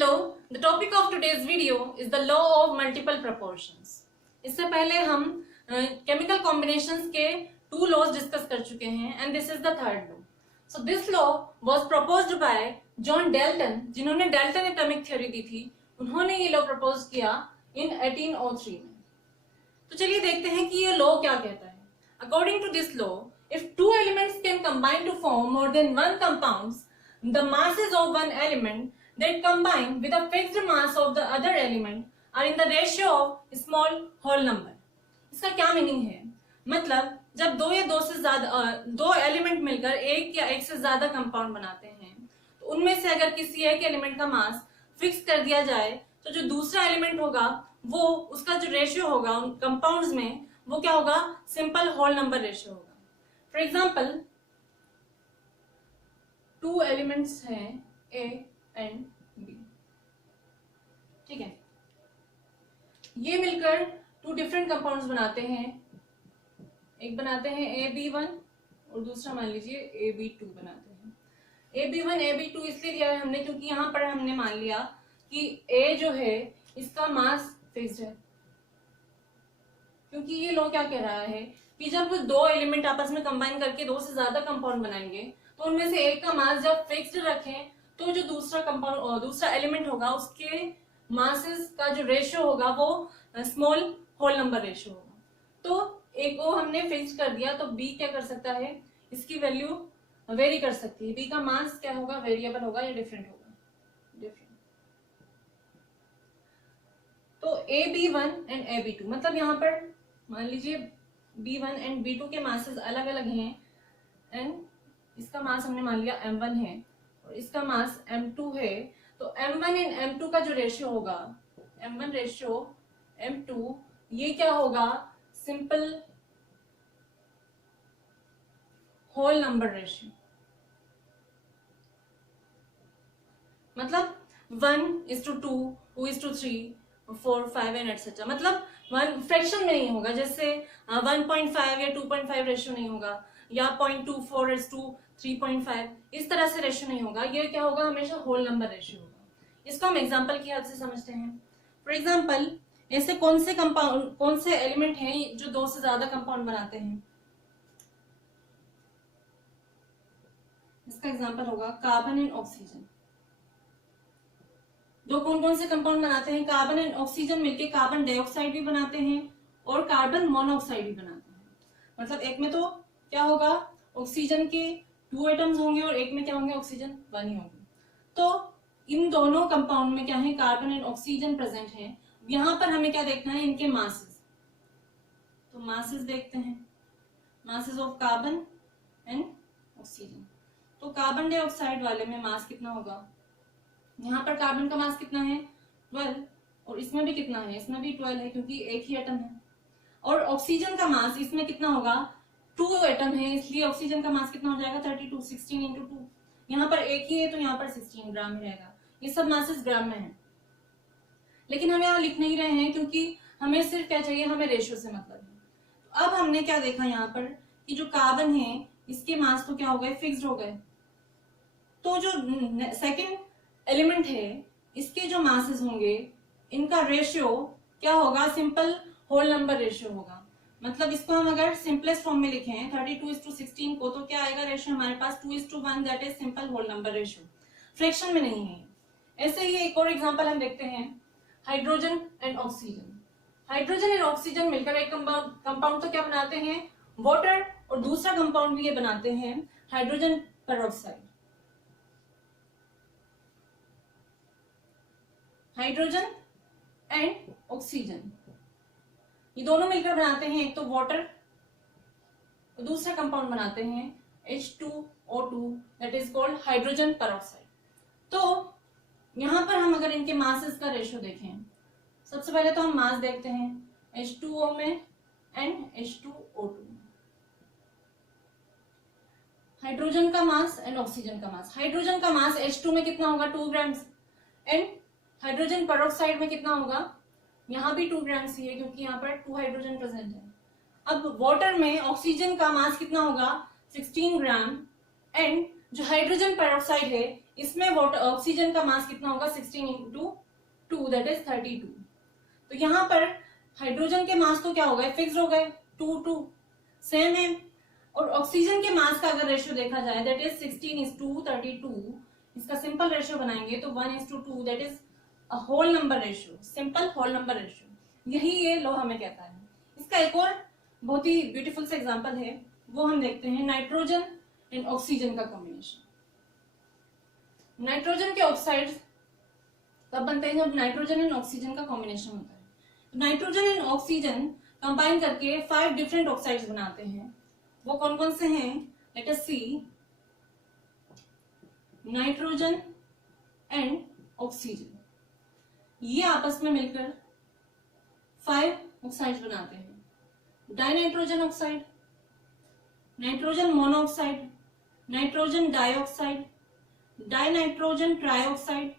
Hello, the topic of today's video is the law of multiple proportions. इससे पहले हम chemical combinations के two laws discuss कर चुके हैं and this is the third law. So this law was proposed by John Dalton, जिन्होंने Dalton atomic theory दी थी, उन्होंने ये law propose किया in 1803 में. तो चलिए देखते हैं कि ये law क्या कहता है. According to this law, if two elements can combine to form more than one compounds, the masses of one element that combine with a fixed mass of the other element are in the ratio of small whole number. इसका क्या meaning है? मतलब जब दो या दो से ज्यादा दो एलिमेंट मिलकर एक या एक से ज्यादा कंपाउंड बनाते हैं, तो उनमें से अगर किसी एक एलिमेंट का मास फिक्स कर दिया जाए, तो जो दूसरा एलिमेंट होगा वो उसका जो रेशियो होगा उन कंपाउंड्स में वो क्या होगा? सिंपल होल नंबर रेशियो होगा. फॉर एग्जाम्पल टू एलिमेंट्स हैं ए एंड बी, ठीक है. ये मिलकर टू डिफरेंट कंपाउंड्स बनाते हैं. एक बनाते हैं AB1 और दूसरा मान लीजिए AB2 बनाते हैं. AB1 AB2 इसलिए लिया है हमने क्योंकि यहाँ पर हमने मान लिया कि A जो है इसका मास फिक्स्ड है. क्योंकि ये लॉ क्या कह रहा है कि जब दो एलिमेंट आपस में कंबाइन करके दो से ज्यादा कंपाउंड बनाएंगे तो उनमें से एक का मास जब फिक्स्ड रखें तो जो दूसरा कंपाउंड दूसरा एलिमेंट होगा उसके मासेस का जो रेशियो होगा वो स्मॉल होल नंबर रेशियो होगा. तो एक को हमने फिक्स कर दिया, तो बी क्या कर सकता है? इसकी वैल्यू वेरी कर सकती है. बी का मास क्या होगा? वेरिएबल होगा या डिफरेंट होगा? डिफरेंट. तो AB1 एंड AB2 मतलब यहाँ पर मान लीजिए B1 एंड B2 के मासेस अलग अलग हैं एंड इसका मास हमने मान लिया M1 है और इसका मास M2 है. तो M1 एंड M2 का जो रेशियो होगा M1 रेशियो M2, ये क्या होगा? Simple whole number ratio. मतलब 1:2, 2:3, 4, 5 एंड एटसेट्रा. मतलब वन फ्रैक्शन में नहीं होगा, जैसे 1.5 या 2.5 रेशियो नहीं होगा या 0.24:3.5 इस तरह से रेशियो नहीं होगा. ये क्या होगा? हमेशा होल नंबर रेशियो होगा. इसको हम एग्जांपल की हेल्प से समझते हैं. फॉर एग्जांपल ऐसे कौन से एलिमेंट हैं जो दो से ज्यादा कंपाउंड बनाते हैं? इसका एग्जांपल होगा कार्बन एंड ऑक्सीजन. दो कौन से कंपाउंड बनाते हैं? कार्बन एंड ऑक्सीजन मिलके कार्बन डाइऑक्साइड भी बनाते हैं और कार्बन मोनोऑक्साइड भी बनाते हैं. मतलब एक में तो क्या होगा? ऑक्सीजन के 2 एटम्स होंगे और एक में क्या होंगे? ऑक्सीजन 1 ही होंगे. तो इन दोनों कंपाउंड में क्या है? कार्बन एंड ऑक्सीजन प्रेजेंट है. यहां पर हमें क्या देखना है? इनके मासेस. तो मासेस देखते हैं, masses of carbon and oxygen. तो कार्बन डाइऑक्साइड वाले में मास कितना होगा? यहाँ पर कार्बन का मास कितना है? 12. और इसमें भी कितना है? इसमें भी 12 है क्योंकि एक ही एटम है. और ऑक्सीजन का मास इसमें कितना होगा? 2 एटम है इसलिए ऑक्सीजन का मास कितना हो जाएगा? 32. 16 × 2. यहाँ पर एक ही है तो यहाँ पर 16 ग्राम ही रहेगा. ये सब मासेस ग्राम में है, लेकिन हम यहाँ लिख नहीं रहे हैं क्योंकि हमें सिर्फ क्या चाहिए? हमें रेशियो से मतलब है. तो अब हमने क्या देखा यहाँ पर कि जो कार्बन है इसके मास तो क्या हो गए? फिक्स्ड हो गए. तो जो सेकेंड एलिमेंट है इसके जो मासेस होंगे इनका रेशियो क्या होगा? सिंपल होल नंबर रेशियो होगा. मतलब इसको हम अगर सिंपलेस्ट फॉर्म में लिखें 32:16 को, तो क्या आएगा रेशियो हमारे पास? 2:1. That is simple whole number ratio. Fraction में नहीं है. ऐसे ही एक और एग्जांपल हम देखते हैं, hydrogen and oxygen. Hydrogen and oxygen मिलकर एक कंपाउंड तो क्या बनाते हैं? वाटर. और दूसरा कंपाउंड भी ये बनाते हैं hydrogen peroxide. Hydrogen and oxygen ये दोनों मिलकर बनाते हैं एक तो वाटर और दूसरा कंपाउंड बनाते हैं H2O2 that is called hydrogen peroxide. तो यहां पर हम अगर इनके मासेस का रेशियो देखें, सबसे पहले तो हम मास देखते हैं H2O में एंड H2O2 में. हाइड्रोजन का मास एंड ऑक्सीजन का मास. हाइड्रोजन का मास H2 में कितना होगा? 2 ग्राम्स. एंड हाइड्रोजन पेरोक्साइड में कितना होगा? यहाँ भी 2 ग्राम्स ही है क्योंकि यहाँ पर 2 हाइड्रोजन प्रेजेंट है. अब वाटर में ऑक्सीजन का मास कितना होगा? 16 ग्राम. एंड जो हाइड्रोजन पेरोक्साइड है इसमें ऑक्सीजन का मास कितना होगा 16 इंटू 2 दैट इज 32। तो यहाँ पर हाइड्रोजन के मास तो क्या हो गए, फिक्स्ड हो गए, 2 सेम है। और ऑक्सीजन के मास का अगर रेशियो देखा जाए दैट इज 16:32, इसका सिंपल रेशियो बनाएंगे तो 1:2 that is a whole number ratio, simple whole number ratio. यही ये लॉ हमें कहता है। इसका एक और बहुत ही ब्यूटीफुल से एग्जांपल है, वो हम देखते हैं, नाइट्रोजन एंड ऑक्सीजन का कॉम्बिनेशन। नाइट्रोजन के ऑक्साइड्स तब बनते हैं जब नाइट्रोजन एंड ऑक्सीजन का कॉम्बिनेशन होता है। नाइट्रोजन एंड ऑक्सीजन कंबाइन करके 5 डिफरेंट ऑक्साइड्स बनाते हैं। वो कौन कौन से हैं, let us see. Nitrogen and oxygen ये आपस में मिलकर 5 ऑक्साइड्स बनाते हैं। Dinitrogen oxide, nitrogen monoxide, nitrogen dioxide, dinitrogen trioxide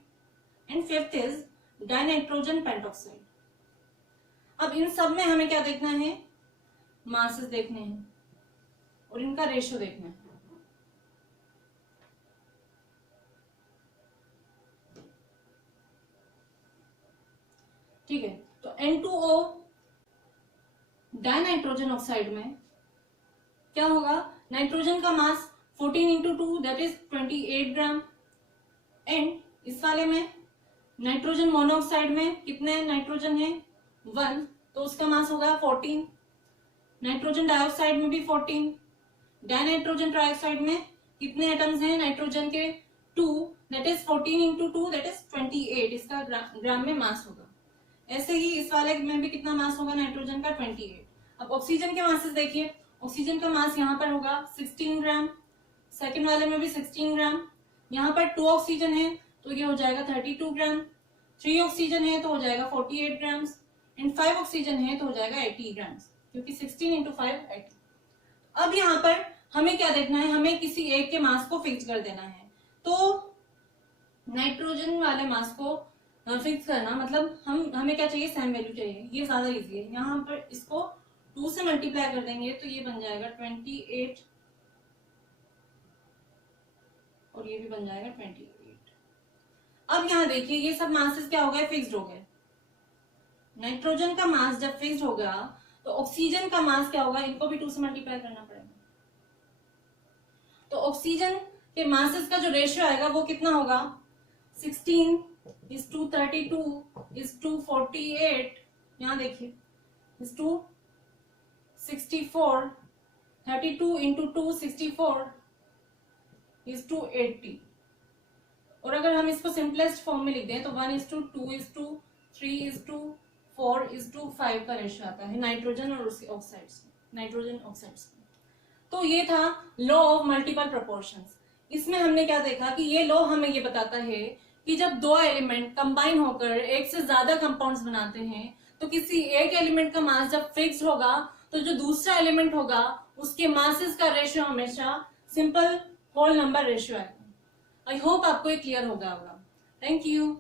and fifth is dinitrogen pentoxide. अब इन सब में हमें क्या देखना है, मासेस देखने हैं और इनका रेशियो देखना है। ठीक है, तो N2O डाइनाइट्रोजन ऑक्साइड में क्या होगा, नाइट्रोजन का मास 14 into 2 that is 28 gram. And इस वाले में नाइट्रोजन मोनोऑक्साइड में कितने नाइट्रोजन है, 1, तो उसका मास होगा 14। नाइट्रोजन डाइऑक्साइड में भी 14। डाइनाइट्रोजन ट्राइऑक्साइड में कितने एटम्स हैं नाइट्रोजन के, 2 that is 14 into 2 that is 28, इसका ग्राम में मास होगा। ऐसे ही इस वाले में भी कितना मास होगा नाइट्रोजन का, 28। अब ऑक्सीजन के मासेस देखिए, ऑक्सीजन का मास यहाँ पर होगा 16 ग्राम, सेकंड वाले में भी 16 ग्राम। यहाँ पर 2 ऑक्सीजन है तो ये हो जाएगा 32 ग्राम, 3 ऑक्सीजन है तो हो जाएगा 48 ग्राम एंड 5 ऑक्सीजन है तो हो जाएगा 80 ग्राम, क्योंकि 16 इंटू 5 80। अब यहाँ पर हमें क्या देखना है, हमें किसी एक के मास को फिक्स कर देना है। तो नाइट्रोजन वाले मास को फिक्स करना मतलब हमें क्या चाहिए, सेम वैल्यू चाहिए, ये ज्यादा इजी है। यहाँ पर इसको 2 से मल्टीप्लाई कर देंगे तो ये बन जाएगा 28 और ये भी बन जाएगा 28। अब यहाँ देखिए ये सब मासेस क्या हो गए, फिक्स्ड हो गए। नाइट्रोजन का मास जब फिक्स्ड होगा तो ऑक्सीजन का मास क्या होगा, इनको भी 2 से मल्टीप्लाई करना पड़ेगा। तो ऑक्सीजन के मासेस का जो रेशियो आएगा वो कितना होगा, 16:32:48। यहाँ देखिए 2:64, 32 इंटू 2 64:80। और अगर हम इसको सिंपलेस्ट फॉर्म में लिख दें तो 1:2:3:4:5 का रेशियो आता है नाइट्रोजन और उसके ऑक्साइड्स, नाइट्रोजन ऑक्साइड्स। तो ये था लॉ ऑफ मल्टीपल प्रोपोर्शंस। इसमें हमने क्या देखा कि ये लॉ हमें ये बताता है कि जब 2 एलिमेंट कंबाइन होकर एक से ज्यादा कंपाउंड्स बनाते हैं तो किसी एक एलिमेंट का मास जब फिक्स होगा तो जो दूसरा एलिमेंट होगा उसके मासेस का रेशियो हमेशा सिंपल होल नंबर रेशियो आएगा। आई होप आपको ये क्लियर होगा। Thank you.